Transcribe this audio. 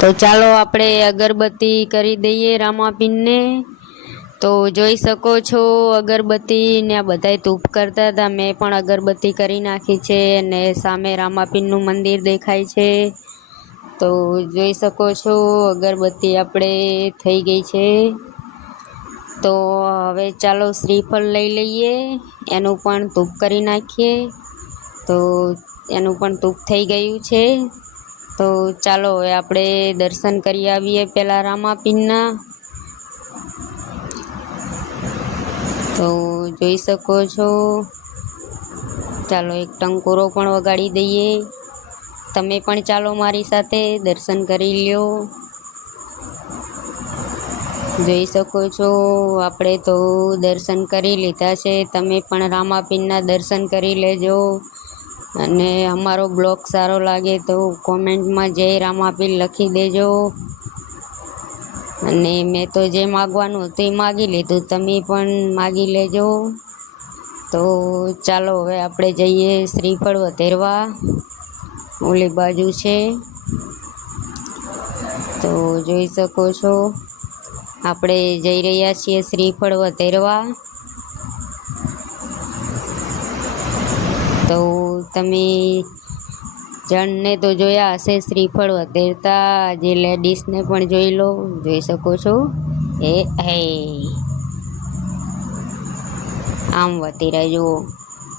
તો ચાલો આપણે અગરબત્તી કરી દઈએ રામાપીરને। તો જોઈ શકો છો અગરબત્તી ને આ બધાય ધૂપ કરતા હતા, મેં પણ અગરબત્તી કરી નાખી છે અને સામે રામાપીરનું મંદિર દેખાય છે। તો જોઈ શકો છો અગરબત્તી આપણે થઈ ગઈ છે। તો હવે ચાલો શ્રીફળ લઈ લઈએ, એનું પણ ધૂપ કરી નાખીએ। તો એનું પણ ધૂપ થઈ ગયું છે। તો ચાલો હવે આપણે દર્શન કરી આવીએ પહેલાં રામાપીરના। તો જોઈ શકો છો, ચાલો એક ટંકોરો પણ વગાડી દઈએ। તમે પણ ચાલો મારી સાથે દર્શન કરી લ્યો। જોઈ શકો છો આપણે તો દર્શન કરી લીધા છે, તમે પણ રામાપીરના દર્શન કરી લેજો। અને અમારો બ્લોગ સારો લાગે તો કોમેન્ટમાં જય રામાપીર લખી દેજો। અને મેં તો જે માગવાનું હતું એ માગી લીધું, તમે પણ માગી લેજો। તો ચાલો હવે આપણે જઈએ શ્રીફળ વધેરવા, ઓલી બાજુ છે। તો જોઈ શકો છો આપણે જઈ રહ્યા છીએ શ્રીફળ વધેરવા। તો તમે જણને તો જોયા હશે શ્રીફળ વધેરતા, જે લેડીઝને પણ જોઈ લો। જોઈ શકો છો હે આમ વધેરાય જુઓ।